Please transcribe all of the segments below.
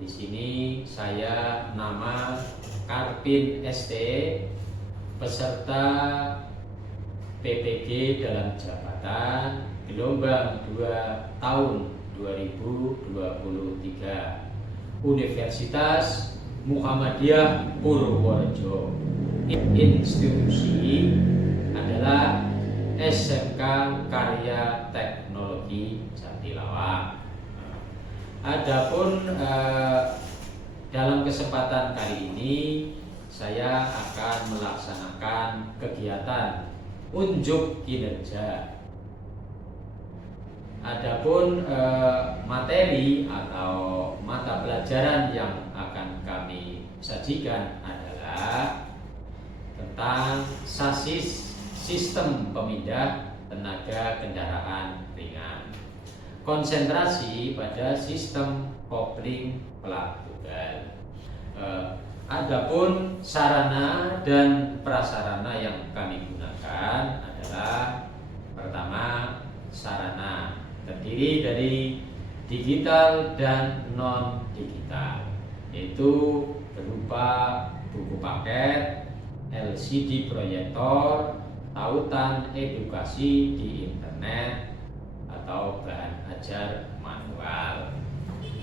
Di sini saya nama Karpin ST, peserta PPG dalam jabatan gelombang 2 tahun 2023 Universitas Muhammadiyah Purworejo. Institusi adalah SMK Karya Teknologi Jatilawang. Adapun dalam kesempatan kali ini saya akan melaksanakan kegiatan unjuk kinerja. Adapun materi atau mata pelajaran yang akan kami sajikan adalah tentang sasis sistem pemindah tenaga kendaraan ringan. Konsentrasi pada sistem kopling plat tunggal. Adapun sarana dan prasarana yang kami gunakan adalah pertama sarana terdiri dari digital dan non digital, yaitu berupa buku paket, LCD proyektor, tautan edukasi di internet atau bahan ajar manual.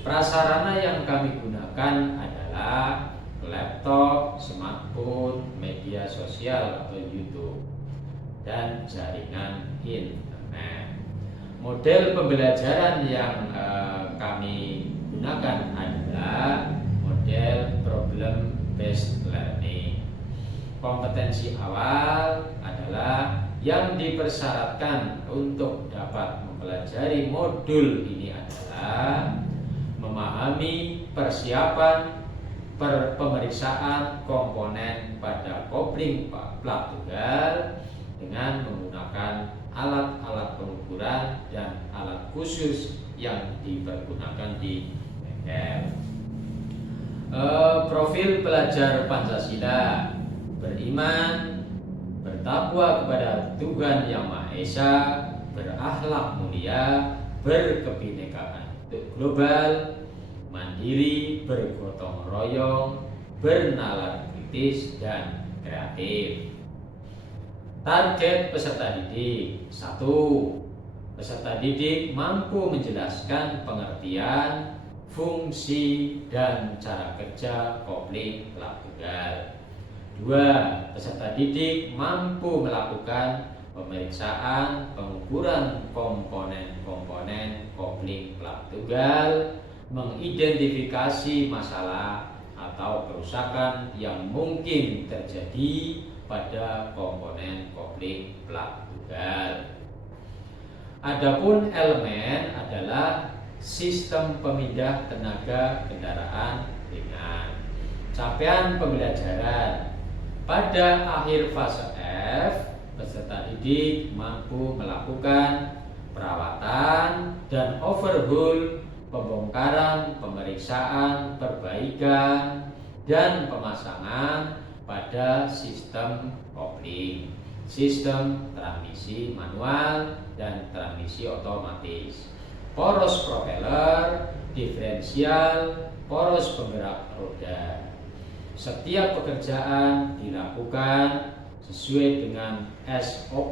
Prasarana yang kami gunakan adalah laptop, smartphone, media sosial atau YouTube, dan jaringan internet. Model pembelajaran yang kami gunakan adalah model problem based learning. Kompetensi awal adalah yang dipersyaratkan untuk dapat mempelajari modul ini adalah memahami persiapan pemeriksaan komponen pada kopling plat tunggal dengan menggunakan alat-alat pengukuran dan alat khusus yang dipergunakan di bengkel. Profil pelajar Pancasila: beriman, bertakwa kepada Tuhan Yang Maha Esa, berakhlak mulia, berkebinekaan global, mandiri, bergotong royong, bernalar kritis dan kreatif. Target peserta didik: 1. Peserta didik mampu menjelaskan pengertian, fungsi, dan cara kerja kopling plat tunggal. 2. Peserta didik mampu melakukan pemeriksaan pengukuran komponen-komponen kopling plat tunggal, mengidentifikasi masalah atau kerusakan yang mungkin terjadi pada komponen kopling plat tunggal. Adapun elemen adalah sistem pemindah tenaga kendaraan ringan. Capaian pembelajaran: pada akhir fase F, peserta didik mampu melakukan perawatan dan overhaul, pembongkaran, pemeriksaan, perbaikan, dan pemasangan pada sistem kopling, sistem transmisi manual dan transmisi otomatis, poros propeller, diferensial, poros penggerak roda. Setiap pekerjaan dilakukan sesuai dengan SOP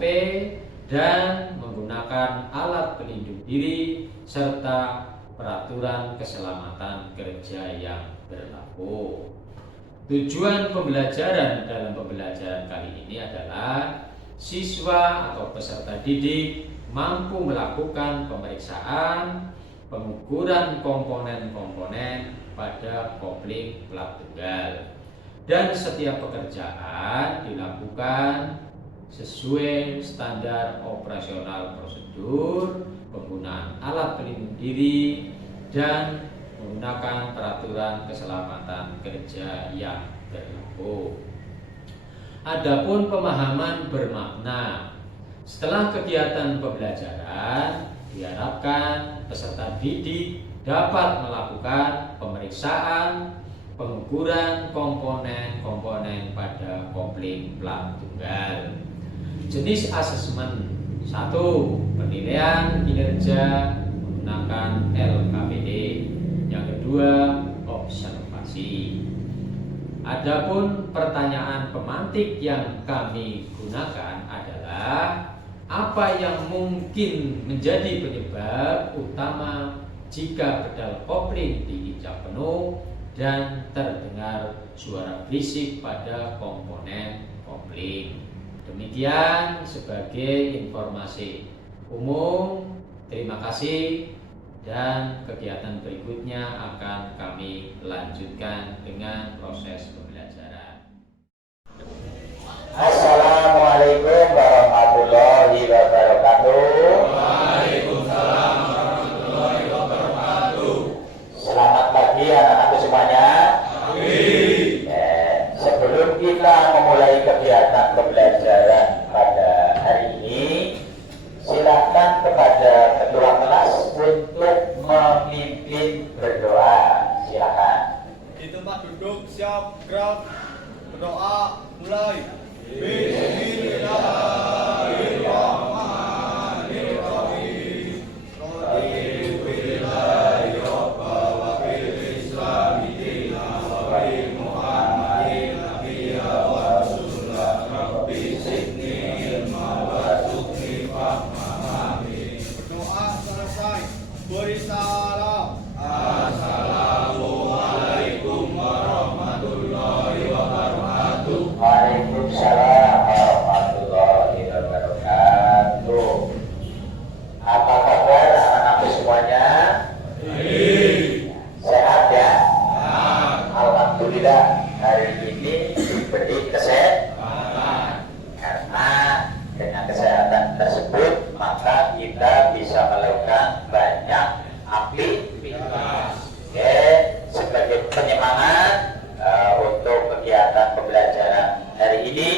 dan menggunakan alat pelindung diri serta peraturan keselamatan kerja yang berlaku. Tujuan pembelajaran dalam pembelajaran kali ini adalah siswa atau peserta didik mampu melakukan pemeriksaan, pengukuran komponen-komponen pada kopling plat tunggal, dan setiap pekerjaan dilakukan sesuai standar operasional prosedur, penggunaan alat pelindung diri, dan menggunakan peraturan keselamatan kerja yang berlaku. Adapun pemahaman bermakna: setelah kegiatan pembelajaran, diharapkan peserta didik dapat melakukan pemeriksaan, pengukuran komponen-komponen pada kopling plat tunggal. Jenis asesmen: 1. Penilaian kinerja menggunakan LKPD. Yang kedua, Adapun pertanyaan pemantik yang kami gunakan adalah apa yang mungkin menjadi penyebab utama jika pedal kopling diinjak penuh dan terdengar suara berisik pada komponen kopling. Demikian sebagai informasi umum. Terima kasih, dan kegiatan berikutnya akan kami lanjutkan dengan proses pembelajaran. Assalamualaikum warahmatullahi wabarakatuh. Waalaikumsalam warahmatullahi wabarakatuh. Selamat pagi anak-anakku semuanya. Sebelum kita memulai kegiatan pembelajaran pada hari ini, silakan kepada ketua kelas untuk memimpin berdoa. Silakan. Di tempat duduk siap gerak, berdoa mulai. Bismillahirrahmanirrahim. Raditu billahi rabban wa bil islami dinan wa bi Muhammadin nabiyya wa rasulah. Rabbi zidni ilma warzuqni fahma. Amin. Berdoa selesai, beri salam. Assalamualaikum warahmatullahi wabarakatuh. Waalaikumsalam warahmatullahi wabarakatuh. Apa kabar anak-anakku semuanya? Sehat ya? Alhamdulillah, hari ini diberi kesehatan. Karena dengan kesehatan tersebut maka kita bisa melakukan banyak aktivitas. Oke, sebagai penyemangat untuk kegiatan pembelajaran hari ini,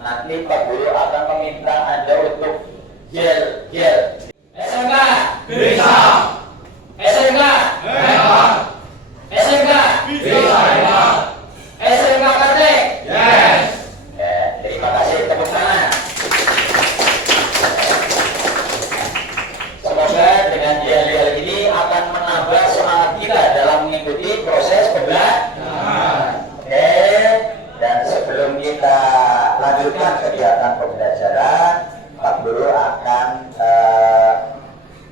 nanti Pak Guru akan meminta Anda untuk yel. SMK bisa, SMK hebat, SMK bisa hebat, SMK Kartek yes. Terima kasih, tepuk tangan. Semoga dengan yel ini akan menambah semangat kita dalam mengikuti proses pembelajaran. Oke, dan sebelum kita lanjutkan kegiatan pembelajaran, Pak Guru akan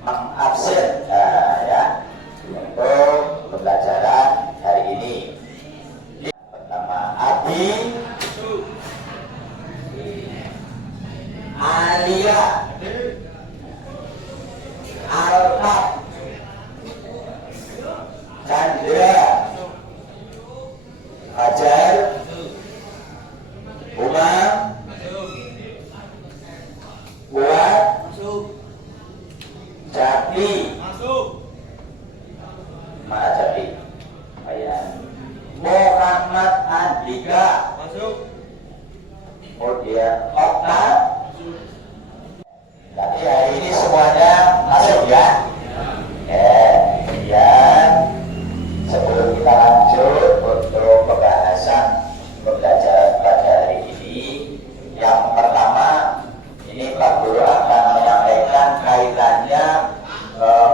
mengabsen ya untuk pembelajaran hari ini. Pertama, Adi, Alia, Alfat, Chandra, Fajar, Umar, Buat, Jati, mana Jati? Muhammad Andika, kemudian Okta. Jadi hari ini semuanya masuk ya. Kemudian sebelum kita lanjut untuk pembahasan pembelajaran pada hari ini, yang pertama ini Pak Guru akan menyampaikan kaitannya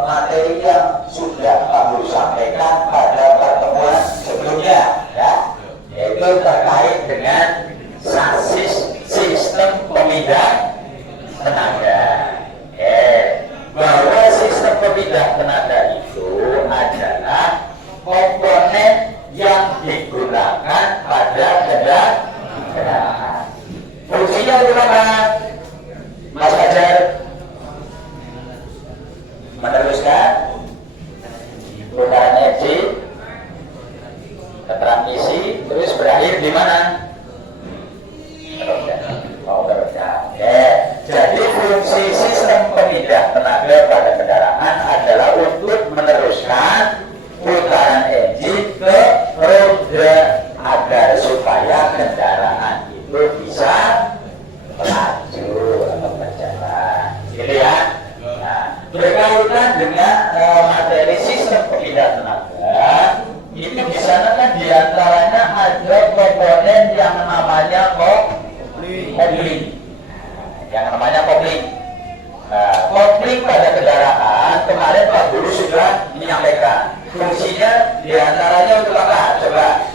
materi yang sudah Pak Guru sampaikan pada pertemuan sebelumnya, ya, yaitu terkait dengan sasis sistem pemindah tenaga. Bahwa sistem pemindah tenaga itu adalah komponen yang digunakan pada kendaraan. Fungsinya berapa? Mas Fajar meneruskan putaran engine ke transmisi, terus berakhir di mana? Beroda. Jadi fungsi sistem pemindah tenaga pada kendaraan adalah untuk meneruskan putaran engine ke roda agar supaya kendaraan itu bisa melaju atau berjalan, gitu ya. Nah, berkaitan dengan materi sistem pemindah tenaga, itu di sana kan diantaranya ada komponen yang namanya kopling. Yang namanya kopling. Kopling pada kendaraan kemarin Pak Guru sudah menyampaikan fungsinya diantaranya untuk apa? Coba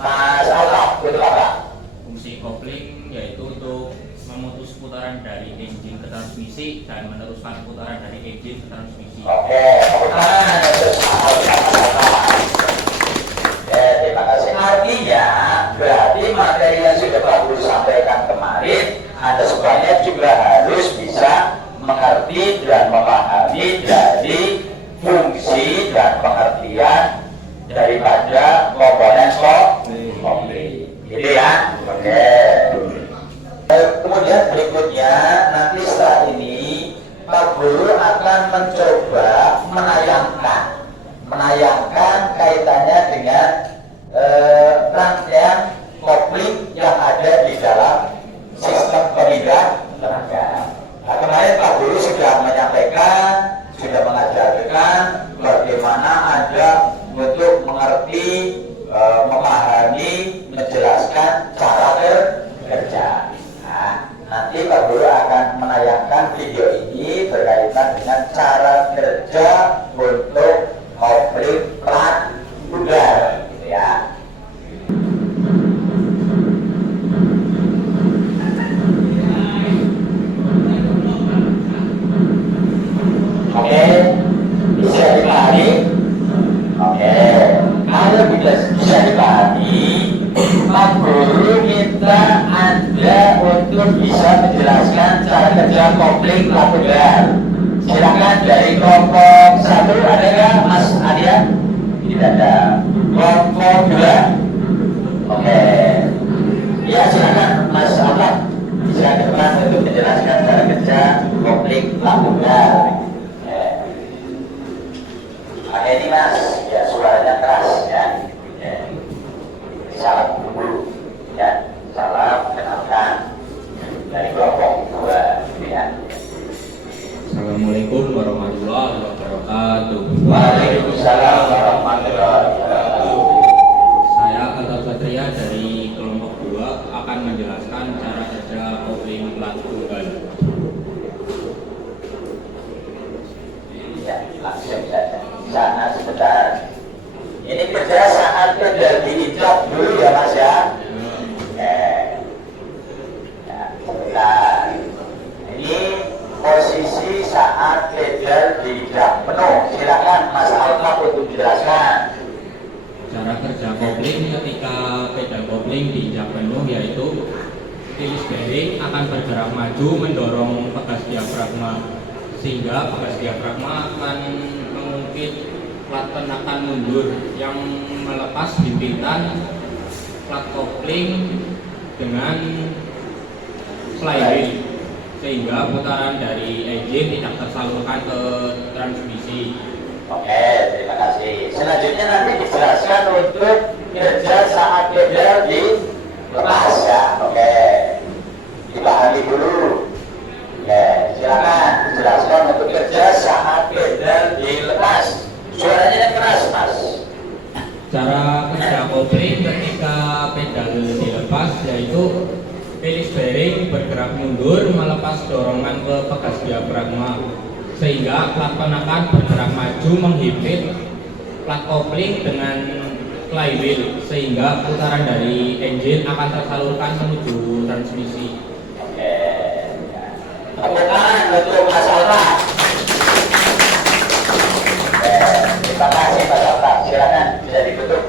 Mas Alfa. daripada komponen komplit. Gitu ya. Oke. Kemudian berikutnya nanti setelah ini Pak Guru akan mencoba menayangkan kaitannya dengan rangkaian kopling yang ada di dalam sistem pemindah tenaga. Nah, kemarin Pak Guru sudah menyampaikan, sudah mengajarkan bagaimana Anda untuk mengerti, memahami, menjelaskan cara kerja. Nah, nanti Pak Guru akan menayangkan video ini berkaitan dengan cara kerja untuk kopling plat udara, gitu ya. Oke, bisa dipahami? Oke, kalau bisa dipahami, Pak Guru minta Anda untuk bisa menjelaskan cara kerja kopling plat udara. Silakan dari kelompok 1 ada nggak, Mas Adia? Tidak ada. Kelompok 2? Oke. Ya, silakan Mas Ahmad. Silakan ke depan untuk menjelaskan cara kerja kopling plat udara. Ini Mas, ya suaranya keras ya. Salam dulu ya, salam kenalkan dari kelompok 2 ya. Assalamualaikum warahmatullahi wabarakatuh. Waalaikumsalam warahmatullahi wabarakatuh. Saya Gatot Satria dari kelompok 2 akan menjelaskan cara kerja kopling plat tunggal. Ya, langsung saja. Sana sebentar. Ini kerja saat pedal diinjak dulu ya Mas ya. Ya, sebentar. Ini posisi saat pedal diinjak penuh. Silakan Mas Alfa untuk menjelaskan. Cara kerja kopling ketika pedal kopling diinjak penuh yaitu tilis bearing akan bergerak maju mendorong pegas diafragma sehingga pegas diafragma akan mengungkit plat penakan mundur yang melepas himpitan plat kopling dengan flywheel sehingga putaran dari engine tidak tersalurkan ke transmisi. Oke, terima kasih. Selanjutnya nanti dijelaskan untuk kerja saat pedal dilepas ya. Oke, dipahami dulu. Oke, silakan dijelaskan untuk kerja saat pedal dilepas. Suaranya keras Mas. Cara kerja kopling ketika pedal dilepas yaitu tilis bearing bergerak mundur melepas dorongan ke pegas diafragma sehingga plat penakan bergerak maju menghimpit plat kopling dengan flywheel sehingga putaran dari engine akan tersalurkan menuju transmisi. Oke. Tepuk tangan untuk Mas Alfa. Terima kasih Mas Alfa. Silakan bisa ditutup.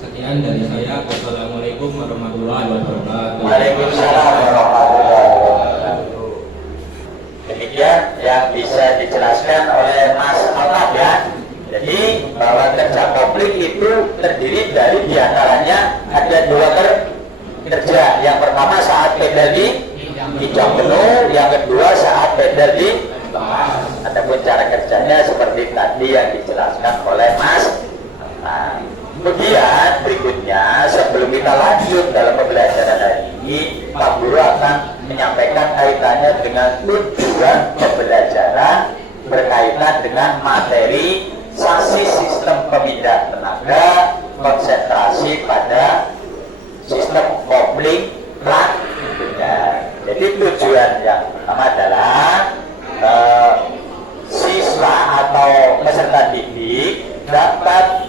Sekian dari saya. Wassalamualaikum warahmatullahi wabarakatuh. Waalaikumsalam warahmatullahi wabarakatuh. Demikian yang bisa dijelaskan oleh Mas Alfa ya. Jadi bahwa kerja kopling itu terdiri dari diantaranya ada 2 kerja. Yang pertama saat pedal diinjak penuh, yang kedua saat pedal dilepas. Adapun cara kerjanya seperti tadi yang dijelaskan oleh Mas. Nah, kemudian berikutnya sebelum kita lanjut dalam pembelajaran hari ini, Pak Guru akan menyampaikan kaitannya dengan tujuan pembelajaran berkaitan dengan materi sasis sistem pemindah tenaga, konsentrasi pada sistem kopling plat udara. Jadi tujuan yang pertama adalah siswa atau peserta didik dapat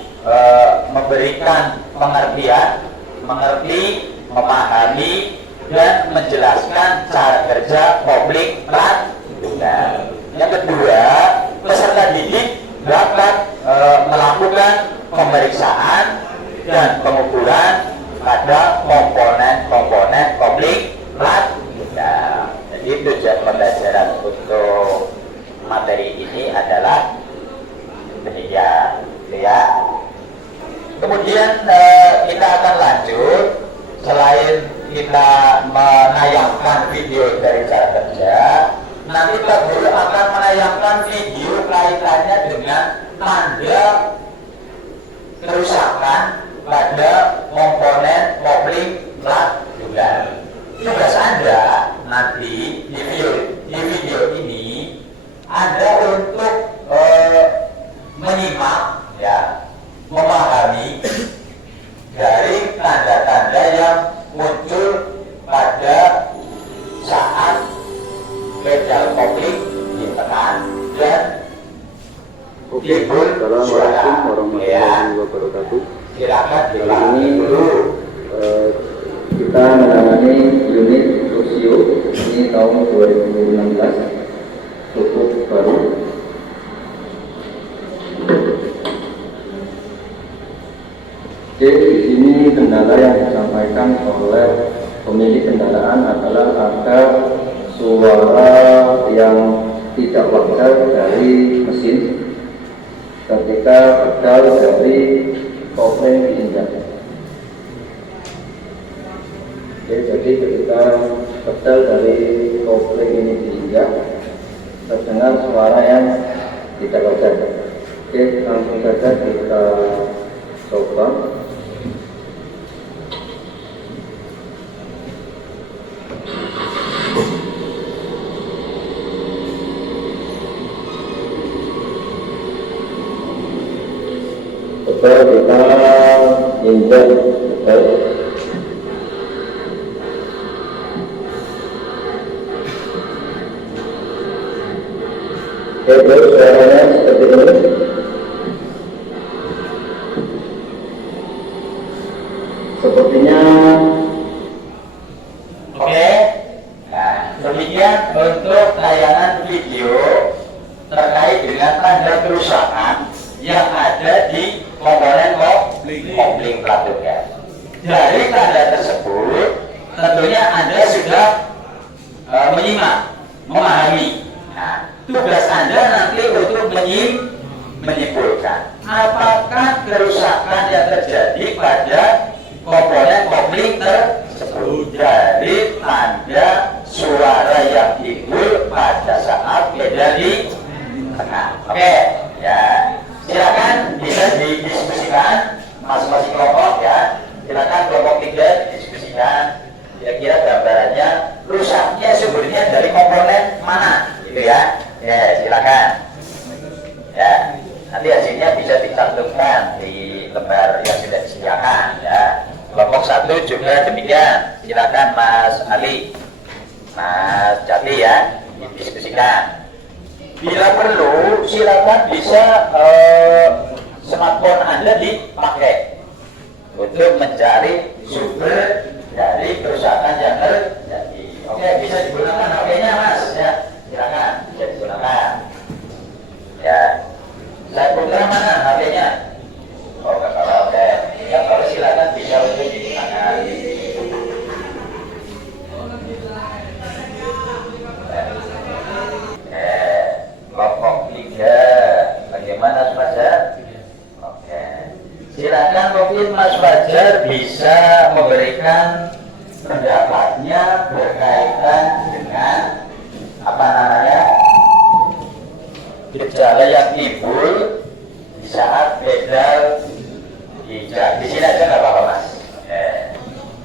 memberikan pengertian, mengerti, memahami, dan menjelaskan cara kerja kopling plat udara. Yang kedua, peserta didik dapat melakukan pemeriksaan dan pengukuran pada komponen-komponen kopling plat udara. Jadi tujuan pembelajaran untuk materi ini adalah demikian, ya. Kemudian kita akan lanjut, selain kita menayangkan video dari cara kerja, nanti Pak Guru akan menayangkan video kaitannya dengan tanda kerusakan pada komponen kopling plat juga. Tugas Anda nanti di video ini Anda untuk menyimak, ya, memahami dari tanda-tanda yang muncul pada saat pedal kopling ditekan dan timbul suara. Ya, silakan diulangi dulu. Kita menangani unit Rusio ini tahun 2016, cukup baru. Oke, di sini kendala yang disampaikan oleh pemilik kendaraan adalah ada suara yang tidak wajar dari mesin ketika pedal dari kopling diinjak. Oke, jadi ketika pedal dari kopling ini diinjak, terdengar suara yang tidak wajar. Oke, langsung saja kita coba. Coba kita injak pedal. Terus suaranya seperti ini. Sepertinya Oke. Nah, demikian untuk tayangan video terkait dengan tanda kerusakan yang ada di komponen kopling plat juga. Dari tanda tersebut, tentunya Anda sudah menyimak, memahami. Nah, tugas Anda nanti untuk menyimpulkan apakah kerusakan yang terjadi pada komponen kopling tersebut dari tanda suara yang timbul pada saat pedal ditekan. Oke, ya, silakan bisa didiskusikan masing-masing kelompok, ya. Silakan kelompok 3 didiskusikan kira-kira gambarannya rusaknya sumbernya dari komponen mana, gitu ya. Ya, silakan. Ya, nanti hasilnya bisa dicantumkan di lembar yang sudah disediakan, ya. Kelompok 1 juga demikian. Silakan Mas Ali, Mas Jati, ya, didiskusikan. Bila perlu, silakan bisa smartphone Anda dipakai untuk mencari sumber dari kerusakan yang terjadi. Oke, bisa digunakan HP-nya, Mas, ya. Silakan, bisa digunakan. Ya, saya putra mana HP-nya? Oh, kakak, oke. Ya, kalau silakan bisa untuk digunakan. Kelompok 3, bagaimana Mas Fajar? Oke, silakan mungkin Mas Fajar bisa memberikan pendapatnya berkaitan dengan apa namanya gejala yang timbul di saat pedal di sini aja nggak apa-apa, Mas.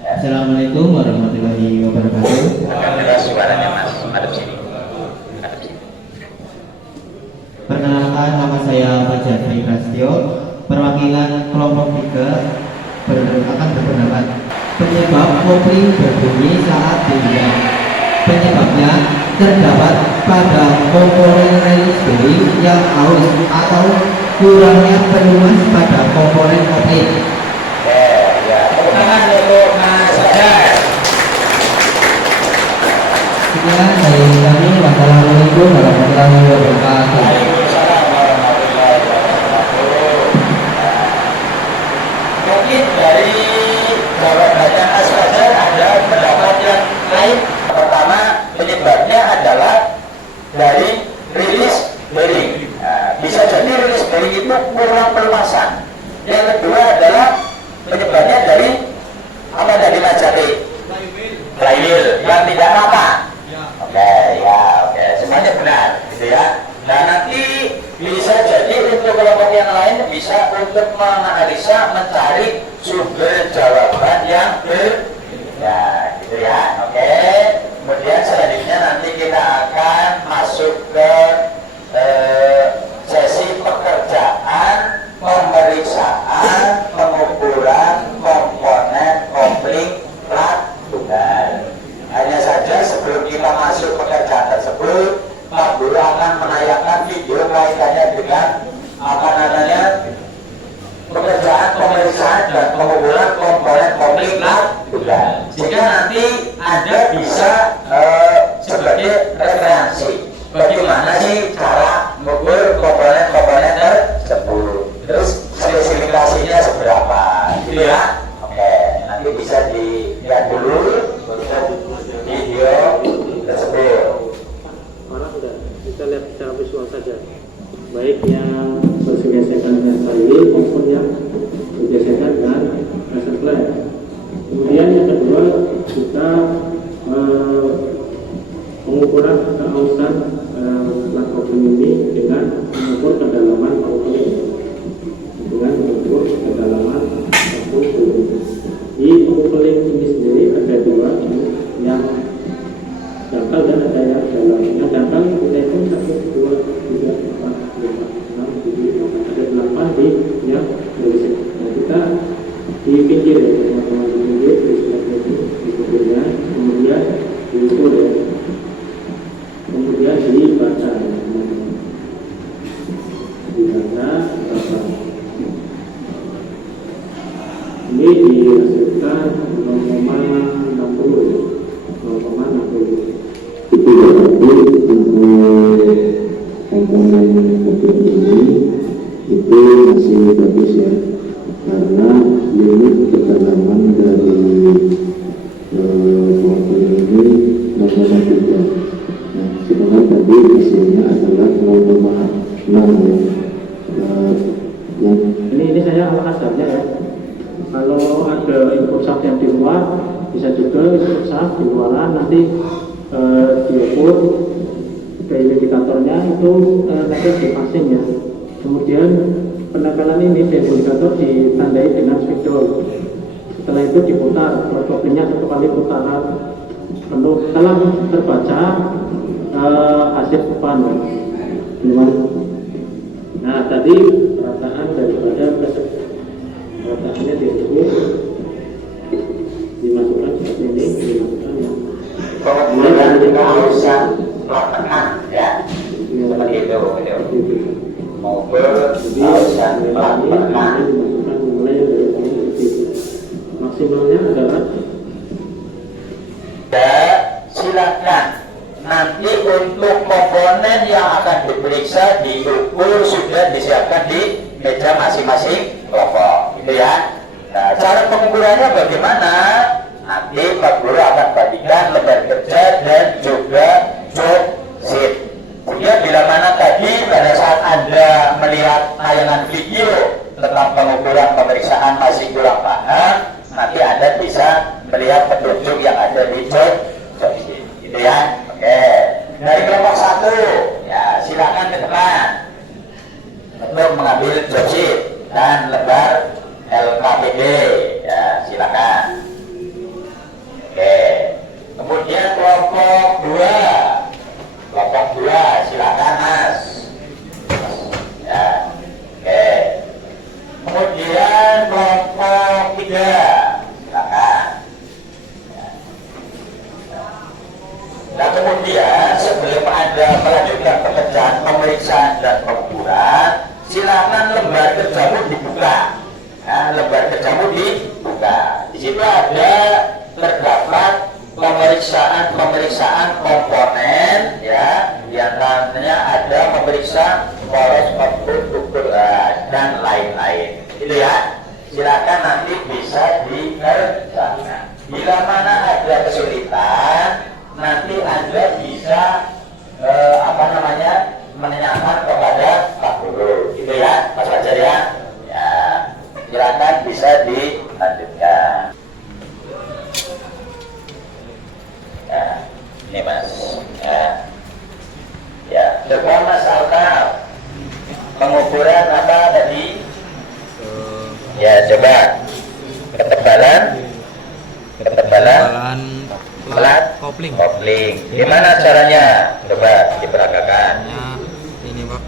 Assalamualaikum warahmatullahi wabarakatuh. Agak keras suaranya, Mas. Hadap sini. Hadap sini. Perkenalkan, nama saya Fajar Prasetyo, perwakilan kelompok 3 akan berpendapat penyebab kopling berbunyi saat diinjak. Penyebabnya terdapat pada komponen release bearing yang aus atau kurangnya pelumas pada komponen kopling. Ya, tepuk tangan untuk Mas Fajar. Sekian dari kami. Wassalamualaikum warahmatullahi wabarakatuh. Waalaikumsalam warahmatullahi wabarakatuh. Mungkin dari jawabannya Mas Fajar ada pendapat yang lain. Pertama, penyebabnya adalah dari rilis bearing. Nah, bisa jadi rilis bearing itu kurang pelumasan. Yang kedua adalah mencari sumber jawaban yang berbeda, gitu ya. Oke. Kemudian selanjutnya nanti kita akan masuk ke sesi pekerjaan pemeriksaan pengukuran komponen kopling plat tunggal. Hanya saja sebelum kita masuk pekerjaan tersebut, Pak Guru akan menayangkan video kaitannya dengan pekerjaan pemeriksaan dan pengukuran komponen kopling plat tunggal. Sehingga nanti Anda bisa sebagai referensi bagaimana sih cara mengukur komponen-komponen tersebut, terus spesifikasinya seberapa, gitu ya. Oke, nanti bisa dilihat dulu video tersebut. Orang sudah kita lihat secara visual saja, baik yang bergesekan dengan tali maupun yang bergesekan dengan laser flare. Kemudian yang kedua, kita pengukuran keausan plat kopling ini dengan mengukur kedalaman kopling, dengan mengukur kedalaman kopling. Di kopling ini sendiri ada dua, yang dangkal dan ada yang dalam. Yang dangkal kita itu 1, 2, 3, 4, 5, 6, 7, 8, ada 8 di yang bergeser. Nah, kita di pinggir ya, teman-teman, di pinggir di sebelah ini, di pinggirnya, kemudian diukur ya, kemudian dibaca, berapa. Ini dihasilkan 0,60. Itu berarti untuk komponen kopling ini itu masih bagus ya, karena limit kedalaman dari kopling ini 0,3. Nah, sebenarnya tadi hasilnya adalah 0,6 ya. Ini saya kasarnya ya. Kalau ada input saf yang di luar, bisa juga input saf di luaran nanti diukur ke indikatornya itu nanti dipasing ya. Kemudian penempelan ini di indikator ditandai dengan spidol. Setelah itu diputar, koplingnya 1 kali putaran penuh. Setelah terbaca hasil depan. Nah, tadi perataan daripada perataannya diukur, dimasukkan seperti ini, dimasukkan ya. Pengukuran keausan plat tengah ya, seperti itu. Mengukur keausan plat tengah. Dimasukkan mulai dari sini. Maksimalnya adalah silakan nanti untuk komponen yang akan diperiksa diukur sudah disiapkan di meja masing-masing kelompok, gitu ya. Nah, cara pengukurannya bagaimana? Nanti Pak Guru akan bagikan lembar kerja dan juga job sheet. Sehingga bila mana tadi pada saat Anda melihat tayangan video tentang pengukuran pemeriksaan masih kurang paham, nanti Anda bisa melihat petunjuk yang ada di job sheet, gitu ya. Oke, dari kelompok 1 ya silakan ke depan untuk mengambil job sheet dan lembar LKPD ya, silakan. Oke, kemudian kelompok 2 silakan Mas ya. Oke, kemudian kelompok 3 silakan. Nah, kemudian sebelum Anda melanjutkan pekerjaan pemeriksaan dan pengukuran, silakan lembar kerjamu dibuka. Nah, lembar kerjamu dibuka. Di situ ada terdapat pemeriksaan komponen ya, di antaranya ada memeriksa poros output ukur dan lain-lain. Itu ya. Silakan nanti bisa dikerjakan. Bila mana ada kesulitan, nanti Anda bisa menanyakan kepada Pak Guru, gitu ya, Mas Fajar ya. Ya, silakan bisa dilanjutkan. Ya, ini Mas. Ya, depan Mas Alta. Pengukuran apa tadi? Ya, coba ketebalan plat kopling. Gimana caranya? Coba diperagakan. Ini Pak.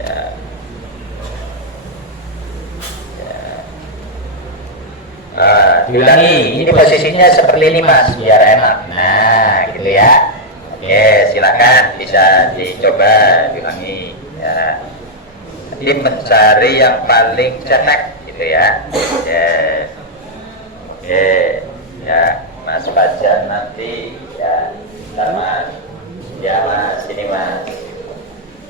Ya. Nah, diulangi. Ini posisinya seperti ini Mas, biar enak. Nah, gitu ya. Oke, silakan bisa dicoba diulangi. Ya. Nanti mencari yang paling cetek, gitu ya. Oke, ya, Mas Fajar nanti ya, bentar, Mas. Ya Mas, sini Mas.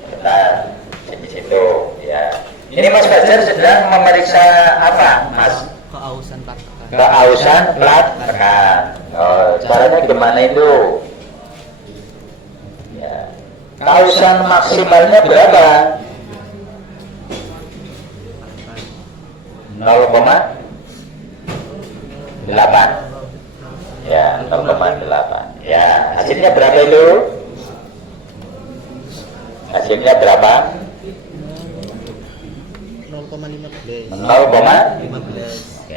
Bentar, di situ ya. Ini Mas Fajar sedang memeriksa apa, Mas? Keausan plat tekan. Oh, caranya gimana itu? Ya. Keausan maksimalnya berapa? 0,8. Ya, 0,8. Ya, hasilnya berapa itu? Hasilnya berapa? 0,15.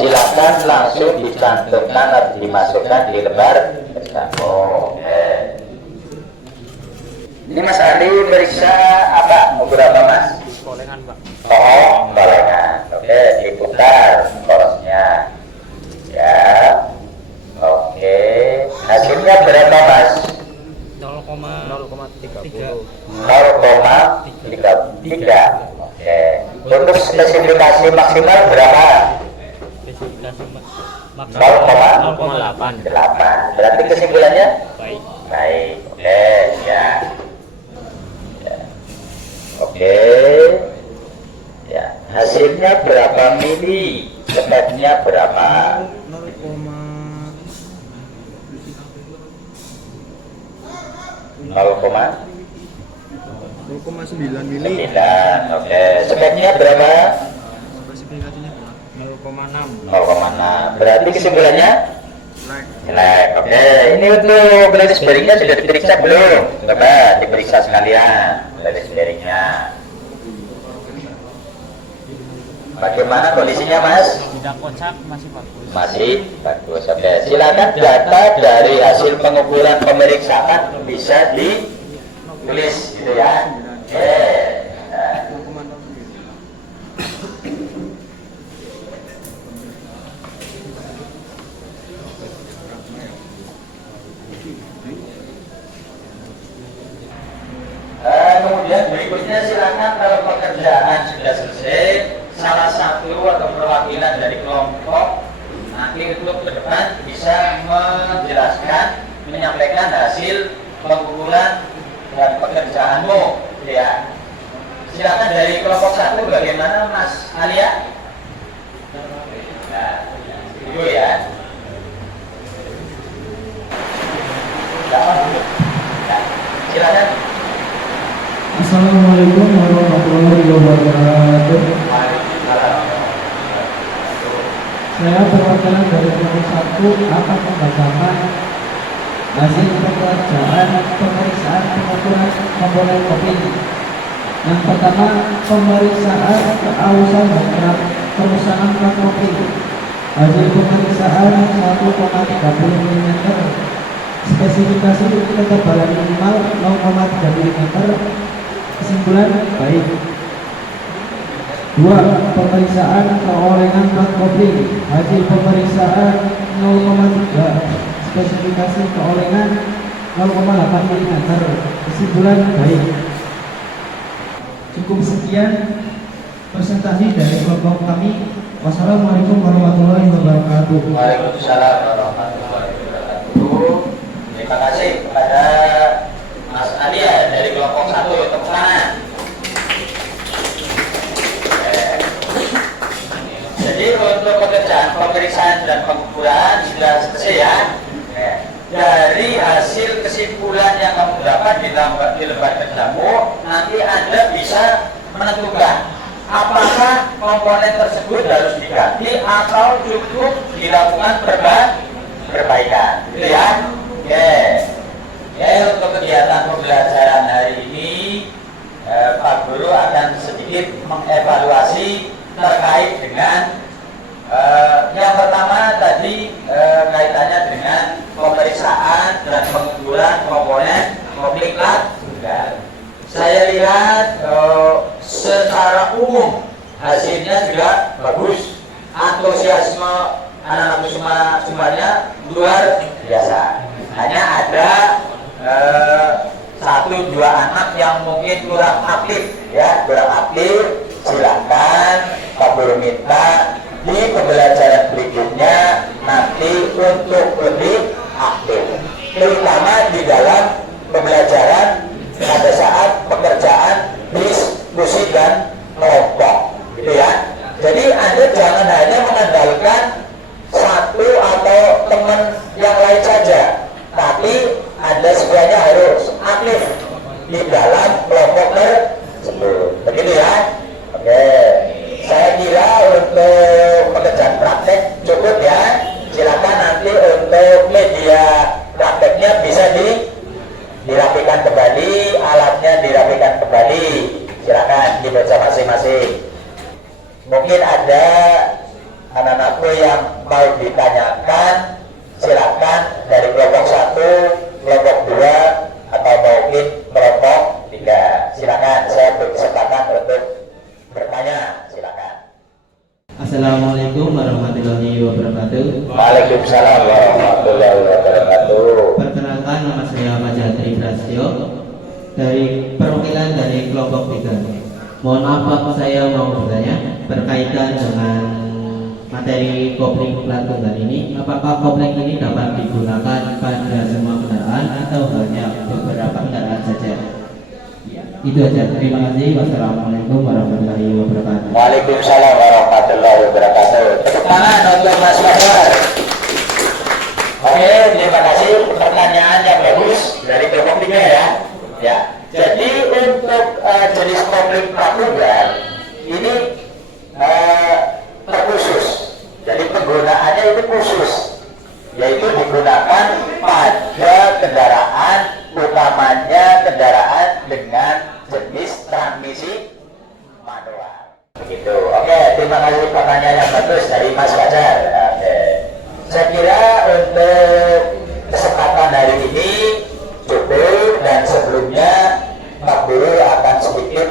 Silakan langsung dicantumkan atau dimasukkan di lembar kamu. Ini Mas Ali periksa apa? Berapa Mas? Kolengan Pak. Oh, kolengan. Oke, diputar porosnya. Ya. Oke. Hasilnya berapa Mas? 0,30. 0,33. Oke. Untuk spesifikasi maksimal berapa? Spesifikasi maksimal 0,8. Berarti kesimpulannya? Baik. Baik. Oke, ya. Oke. Ya, hasilnya berapa mili? Speknya berapa? 0,9 mili. 9. Oke. Speknya berapa? Spesifikasinya 0,6. 0,6. Berarti kesimpulannya? Jelek. Oke. Ini untuk garis bearingnya sudah diperiksa belum? Coba diperiksa sekalian garis bearingnya. Bagaimana kondisinya Mas? Tidak kocak, masih bagus. Masih bagus. Oke. Silakan data dari hasil pengukuran pemeriksaan bisa ditulis gitu ya. Oke. Kemudian berikutnya silakan kalau pekerjaan sudah selesai, salah satu atau perwakilan dari kelompok nanti untuk ke depan bisa menjelaskan, menyampaikan hasil pengukuran dan pekerjaanmu, ya. Silakan dari kelompok 1 bagaimana Mas Alia? Nah, itu ya. Ya, silakan. Assalamualaikum warahmatullahi wabarakatuh. Saya perwakilan dari kelompok 1 akan membacakan hasil pekerjaan pemeriksaan pengukuran komponen kopling. Yang pertama, pemeriksaan keausan dan perusahaan plat kopling. Hasil pemeriksaan 1,30 mm. Spesifikasi ketebalan minimal 0,3 mm. Kesimpulan baik. 2. Pemeriksaan keorengan plat kopling. Hasil pemeriksaan 0,3. Spesifikasi keorengan 0,8 mm. Kesimpulan baik. Cukup sekian presentasi dari kelompok kami. Wassalamualaikum warahmatullahi wabarakatuh. Waalaikumsalam warahmatullahi wabarakatuh. Terima kasih kepada Mas Alia dari kelompok 1 tepuk tangan. Jadi untuk pekerjaan pemeriksaan dan pengukuran sudah selesai ya. Dari hasil kesimpulan yang kamu dapat di lembar kerjamu, nanti Anda bisa menentukan apakah komponen tersebut harus diganti atau cukup dilakukan perbaikan, gitu ya. Oke. Untuk kegiatan pembelajaran hari ini, Pak Guru akan sedikit mengevaluasi terkait dengan lihat secara umum hasilnya juga bagus, antusiasme anak-anak semuanya luar biasa. Hanya ada 1-2 anak yang mungkin kurang aktif, ya, kurang aktif. Silakan Pak Guru minta di pembelajaran berikutnya nanti untuk lebih aktif, terutama di dalam pembelajaran pada saat pekerjaan diskusi dan kelompok, gitu ya. Jadi Anda jangan hanya mengandalkan satu atau teman yang lain saja, tapi Anda sebenarnya harus aktif di dalam kelompok tersebut, begitu ya. Oke, saya kira untuk pekerjaan praktek cukup ya. Silakan nanti untuk media prakteknya bisa dirapikan kembali, alatnya dirapikan kembali. Silakan dibaca masing-masing. Mungkin ada anak-anakku yang mau ditanyakan, silakan dari kelompok 1, kelompok 2, atau mungkin kelompok 3. Silakan, saya berkesempatan untuk bertanya. Silakan. Assalamualaikum warahmatullahi wabarakatuh. Waalaikumsalam warahmatullahi wabarakatuh. Perkenalkan, nama saya Fajar Triprastio dari perwakilan dari kelompok 3. Mohon maaf Pak, saya mau bertanya berkaitan dengan materi kopling plat tunggal ini. Apakah kopling ini dapat digunakan pada semua kendaraan atau hanya beberapa kendaraan saja? Itu aja. Terima kasih. Wassalamualaikum warahmatullahi wabarakatuh. Waalaikumsalam warahmatullahi wabarakatuh. Tepuk tangan untuk Mas Fajar. Oke, terima kasih, pertanyaan yang bagus dari kelompok 3 ya. Ya, jadi untuk jenis kopling plat tunggal ini terkhusus. Jadi penggunaannya itu khusus, yaitu digunakan pada kendaraan, utamanya kendaraan dengan jenis transmisi manual. Begitu. Oke, terima kasih pertanyaan yang bagus dari Mas Fajar. Oke. Saya kira untuk kesempatan hari ini cukup, dan sebelumnya Pak Guru akan sedikit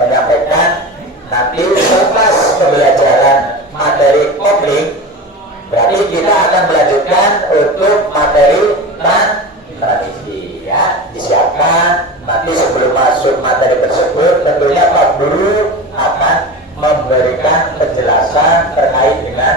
menyampaikan nanti selepas pembelajaran materi kopling, berarti kita akan melanjutkan untuk materi transmisi ya. Disiapkan nanti sebelum masuk materi tersebut tentunya Pak Guru akan memberikan penjelasan terkait dengan